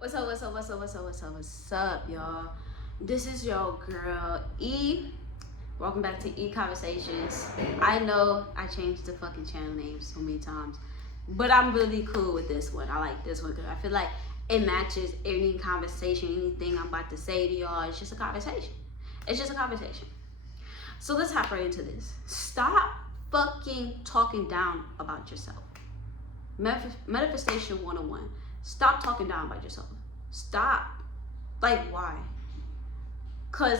What's up, what's up, what's up, what's up, what's up, what's up, y'all? This is your girl, E. Welcome back to E Conversations. I know I changed the fucking channel name so many times, but I'm really cool with this one. I like this one because I feel like it matches any conversation, anything I'm about to say to y'all. It's just a conversation. It's just a conversation. So let's hop right into this. Stop fucking talking down about yourself. Manifestation 101. Stop talking down about yourself. Stop. Like, why? Because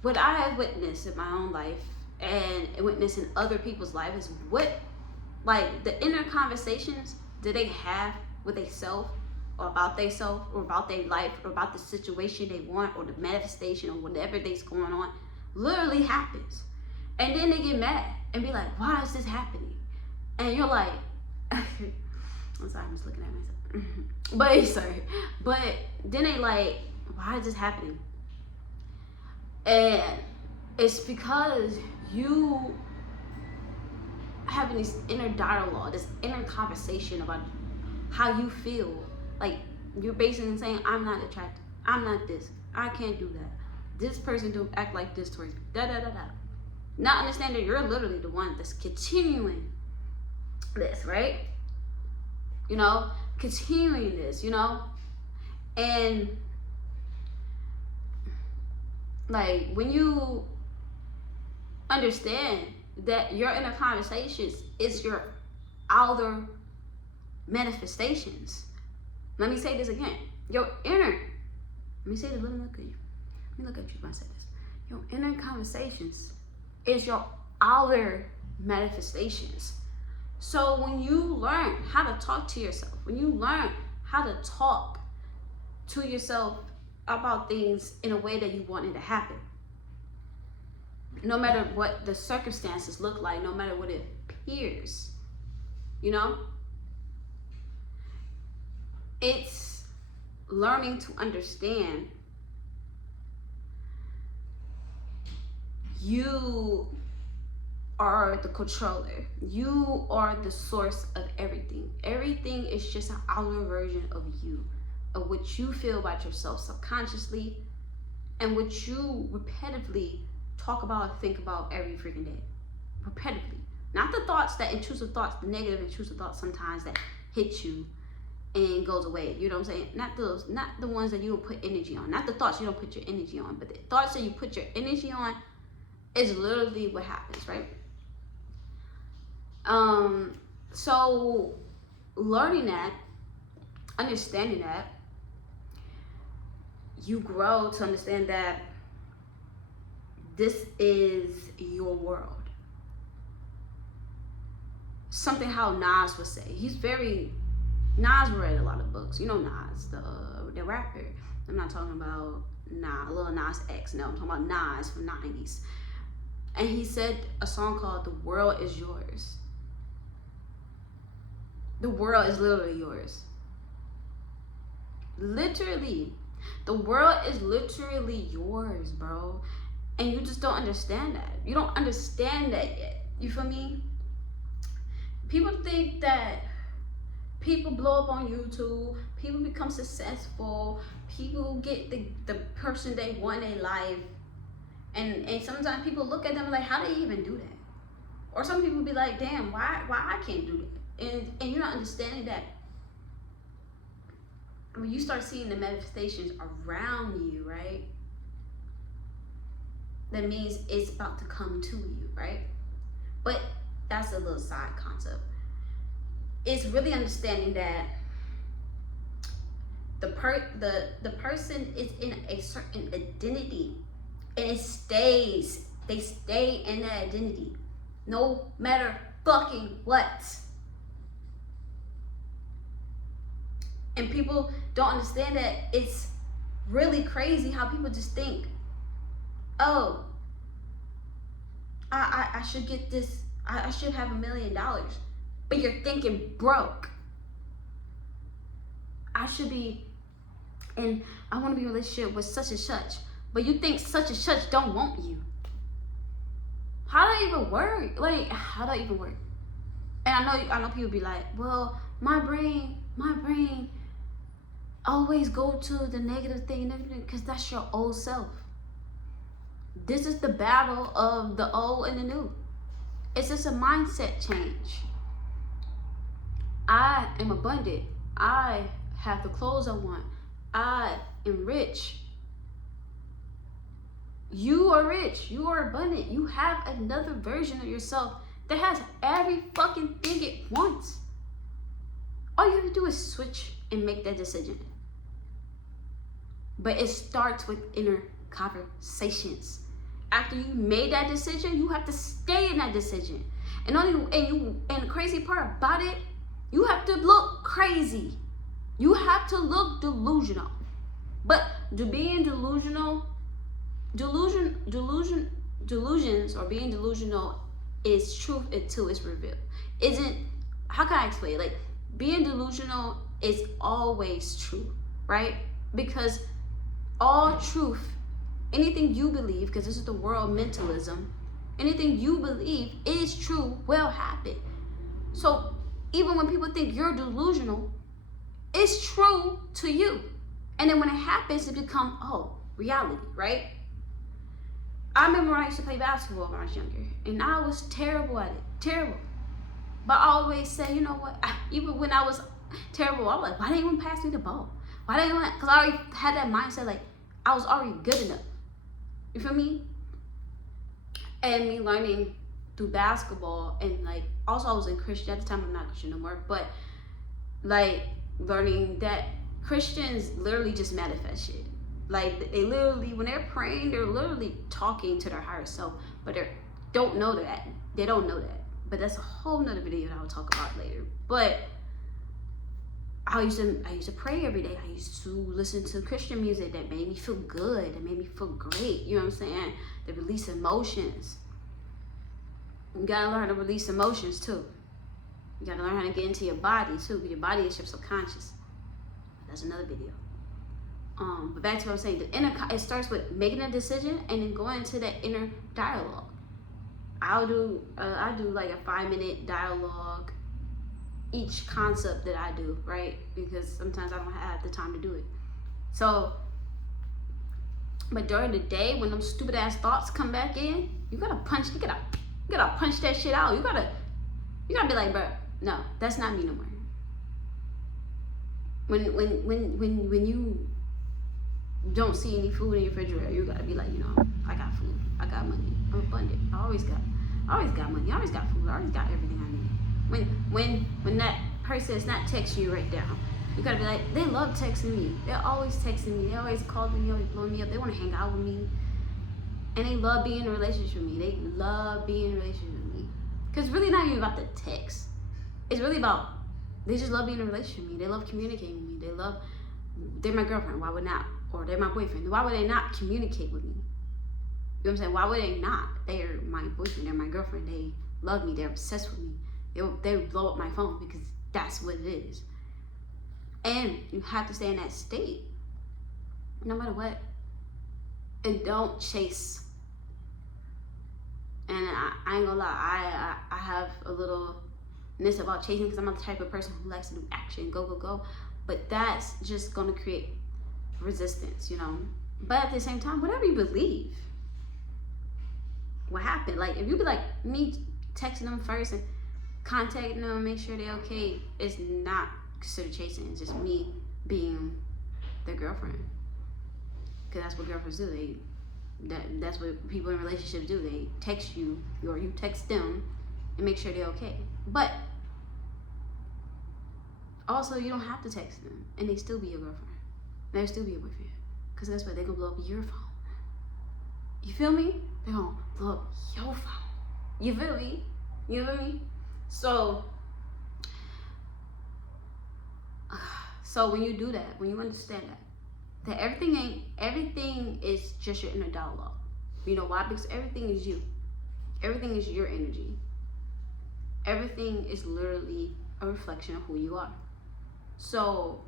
what I have witnessed in my own life and witnessed in other people's life is what, like, the inner conversations that they have with themselves or about themselves or about their life or about the situation they want or the manifestation or whatever that's going on literally happens. And then they get mad and be like, why is this happening? And you're like, I'm sorry, I'm just looking at myself. But then they like, why is this happening? And it's because you having this inner dialogue, this inner conversation about how you feel. Like, you're basically saying, I'm not attractive, I'm not this, I can't do that, this person don't act like this towards me, not understanding you're literally the one that's continuing this, right? You know, continuing this, you know? And like, when you understand that your inner conversations is your outer manifestations. Let me say this again. Your inner, let me say this, let me look at you. Let me look at you when I say this. Your inner conversations is your outer manifestations. So when you learn how to talk to yourself, when you learn how to talk to yourself about things in a way that you want it to happen, no matter what the circumstances look like, no matter what it appears, you know, it's learning to understand you are the controller. You are the source of everything. Everything is just an outer version of you, of what you feel about yourself subconsciously and what you repetitively talk about and think about every freaking day. Repetitively. Not the thoughts, that intrusive thoughts, the negative intrusive thoughts sometimes that hit you and goes away. You know what I'm saying? Not those, not the ones that you don't put energy on. Not the thoughts you don't put your energy on, but the thoughts that you put your energy on is literally what happens, right? So learning that, understanding that, you grow to understand that this is your world. Something how Nas would say. Nas read a lot of books. You know Nas, the rapper. I'm not talking about Lil Nas X. No, I'm talking about Nas from the 90s. And he said a song called "The World Is Yours." The world is literally yours. Literally. The world is literally yours, bro. And you just don't understand that. You don't understand that yet. You feel me? People think that people blow up on YouTube, people become successful, people get the person they want in life. And sometimes people look at them like, how do you even do that? Or some people be like, damn, why I can't do that? And you're not understanding that when you start seeing the manifestations around you, right? That means it's about to come to you, right? But that's a little side concept. It's really understanding that the person is in a certain identity, and they stay in that identity no matter fucking what. And people don't understand that. It's really crazy how people just think, oh, I should get this, I should have $1 million. But you're thinking broke. I should be, and I want to be in a relationship with such and such. But you think such and such don't want you. How do that even work? Like, how do that even work? And I know people be like, well, my brain always go to the negative thing because that's your old self. This is the battle of the old and the new. It's just a mindset change. I am abundant. I have the clothes I want. I am rich. You are rich. You are abundant. You have another version of yourself that has every fucking thing it wants. All you have to do is switch and make that decision. But it starts with inner conversations. After you made that decision, you have to stay in that decision. And the crazy part about it, you have to look crazy. You have to look delusional. But being delusions or being delusional is truth until it's revealed. How can I explain it? Like, being delusional is always true, right? Because all truth, anything you believe, because this is the world mentalism, anything you believe is true will happen. So even when people think you're delusional, it's true to you. And then when it happens, it becomes, reality, right? I remember when I used to play basketball when I was younger, and I was terrible at it, terrible. But I always say, you know what, even when I was terrible, I was like, why didn't anyone pass me the ball? Why didn't anyone, because I already had that mindset, like, I was already good enough. You feel me? And me learning through basketball, and like, also I was in Christian, at the time I'm not Christian no more, but like, learning that Christians literally just manifest shit. Like, they literally, when they're praying, they're literally talking to their higher self, but they don't know that. They don't know that. But that's a whole nother video that I'll talk about later. But I used to pray every day. I used to listen to Christian music that made me feel good, that made me feel great. You know what I'm saying? That release emotions. You gotta learn how to release emotions too. You gotta learn how to get into your body too, because your body is your subconscious. That's another video. But back to what I'm saying, it starts with making a decision and then going into that inner dialogue. I do like a 5-minute dialogue each concept that I do, right? Because sometimes I don't have the time to do it. So, but during the day when them stupid ass thoughts come back in, you gotta punch that shit out. You gotta be like, bro, no, that's not me no more. When you don't see any food in your refrigerator, you gotta be like, you know, I got food, I got money, I'm abundant, I always got money, I always got food, I always got everything I need. When that person is not texting you right now, you gotta be like, they love texting me, they're always texting me, they always calling me, always blowing me up, they want to hang out with me, and they love being in a relationship with me. They love being in a relationship with me, because it's really not even about the text. It's really about, they just love being in a relationship with me. They love communicating with me. They're my girlfriend, why would not? Or they're my boyfriend, why would they not communicate with me? You know what I'm saying? Why would they not? They're my boyfriend, they're my girlfriend, they love me, they're obsessed with me. They blow up my phone because that's what it is. And you have to stay in that state, no matter what. And don't chase. And I ain't gonna lie, I have a little ness about chasing, because I'm not the type of person who likes to do action, go. But that's just gonna create resistance, you know. But at the same time, whatever you believe, what happened? Like, if you be like me texting them first and contacting them, make sure they're okay, it's not considered chasing. It's just me being their girlfriend, because that's what girlfriends do. That's what people in relationships do. They text you, or you text them, and make sure they're okay. But also, you don't have to text them, and they still be your girlfriend. They'll still be your boyfriend, because that's why they're gonna blow up your phone. You feel me? They're gonna blow up your phone. You feel me? You feel me? So when you do that, when you understand that everything is just your inner dialogue. You know why? Because everything is you. Everything is your energy. Everything is literally a reflection of who you are. So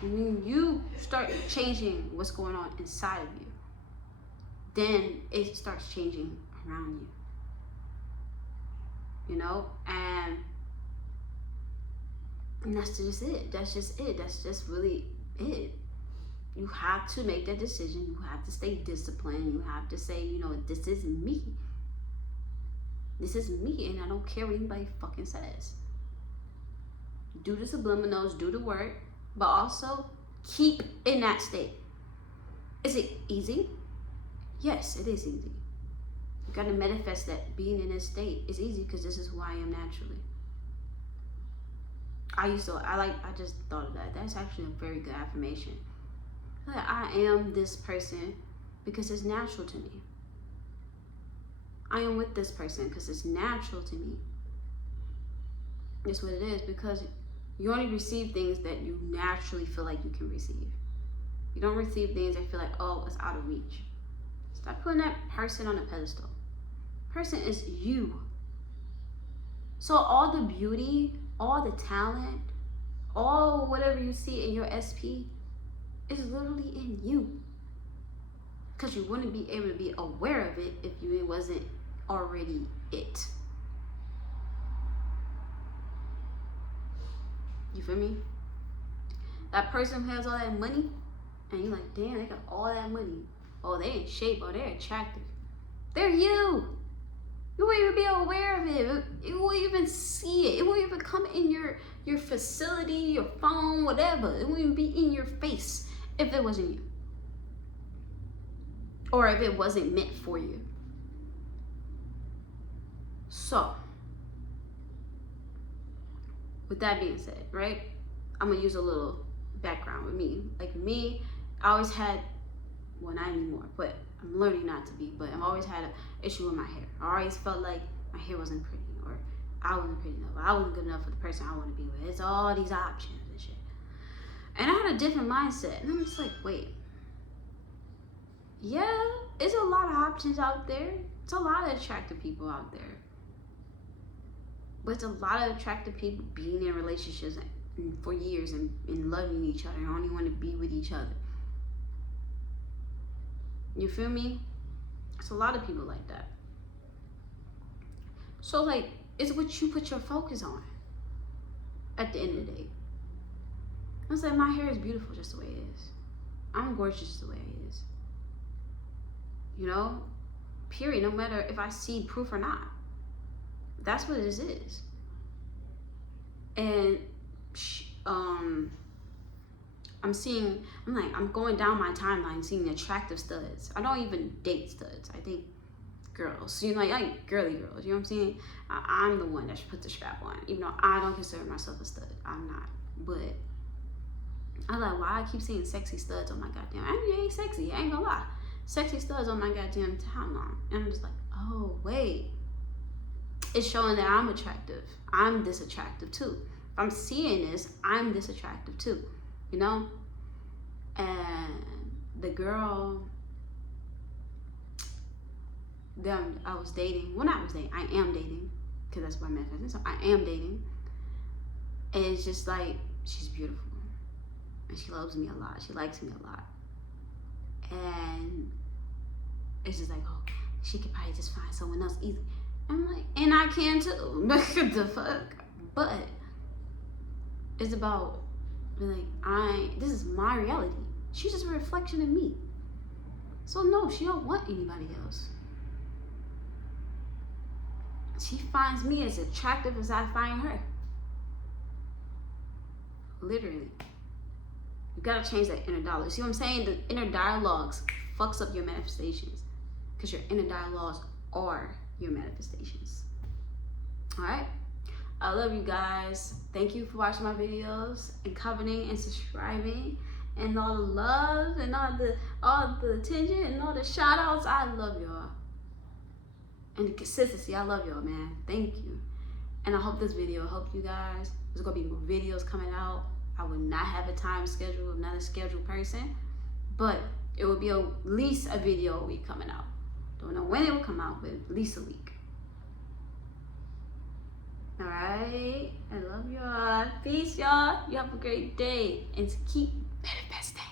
when you start changing what's going on inside of you, then it starts changing around you. You know, and that's just it. That's just it. That's just really it. You have to make that decision. You have to stay disciplined. You have to say, you know, this is me. This is me, and I don't care what anybody fucking says. Do the subliminals, do the work, but also keep in that state. Is it easy? Yes, it is easy. You gotta manifest that being in this state is easy because this is who I am naturally. I just thought of that. That's actually a very good affirmation. I am this person because it's natural to me. I am with this person because it's natural to me. That's what it is, because you only receive things that you naturally feel like you can receive. You don't receive things that feel like, oh, it's out of reach. Stop putting that person on a pedestal. Person is you. So all the beauty, all the talent, all whatever you see in your SP is literally in you. Because you wouldn't be able to be aware of it if it wasn't already it. You feel me? That person who has all that money, and you're like, damn, they got all that money. Oh, they in shape. Oh, they're attractive. They're you. You won't even be aware of it. You won't even see it. It won't even come in your facility, your phone, whatever. It won't even be in your face if it wasn't you. Or if it wasn't meant for you. So, with that being said, right? I'm gonna use a little background with me. Like me, I always had, well, not anymore, but I'm learning not to be, but I've always had an issue with my hair. I always felt like my hair wasn't pretty, or I wasn't pretty enough, or I wasn't good enough for the person I want to be with. It's all these options and shit. And I had a different mindset, and I'm just like, wait. Yeah, it's a lot of options out there. It's a lot of attractive people out there. But it's a lot of attractive people being in relationships for years and loving each other and only want to be with each other. You feel me? It's a lot of people like that. So like, it's what you put your focus on at the end of the day. I was like, my hair is beautiful just the way it is. I'm gorgeous just the way it is. You know? Period. No matter if I see proof or not. That's what this is. And I'm going down my timeline seeing attractive studs. I don't even date studs. I date girls. You know, like girly girls. You know what I'm saying? I'm the one that should put the strap on. Even though I don't consider myself a stud. I'm not. But I'm like, why I keep seeing sexy studs on my goddamn. I ain't sexy. I ain't gonna lie. Sexy studs on my goddamn timeline. And I'm just like, oh, wait. It's showing that I'm attractive. I'm this attractive too. If I'm seeing this, I'm this attractive too. You know? And the girl that I was dating, well, not was dating, I am dating, because that's what I meant. So I am dating. And it's just like, she's beautiful. And she loves me a lot. She likes me a lot. And it's just like, oh, she could probably just find someone else easy. I'm like, and I can too. What the fuck? But it's about, like, this is my reality. She's just a reflection of me. So no, she don't want anybody else. She finds me as attractive as I find her. Literally. You gotta change that inner dialogue. See what I'm saying? The inner dialogues fucks up your manifestations. Because your inner dialogues are your manifestations. Alright? I love you guys. Thank you for watching my videos and commenting and subscribing and all the love and all the attention and all the shout outs. I love y'all. And the consistency. I love y'all, man. Thank you. And I hope this video helped you guys. There's gonna be more videos coming out. I will not have a time schedule. I'm not a scheduled person. But it will be at least a video a week coming out. Don't know when it will come out, but at least a week. Alright? I love y'all. Peace, y'all. You have a great day. And to keep manifesting.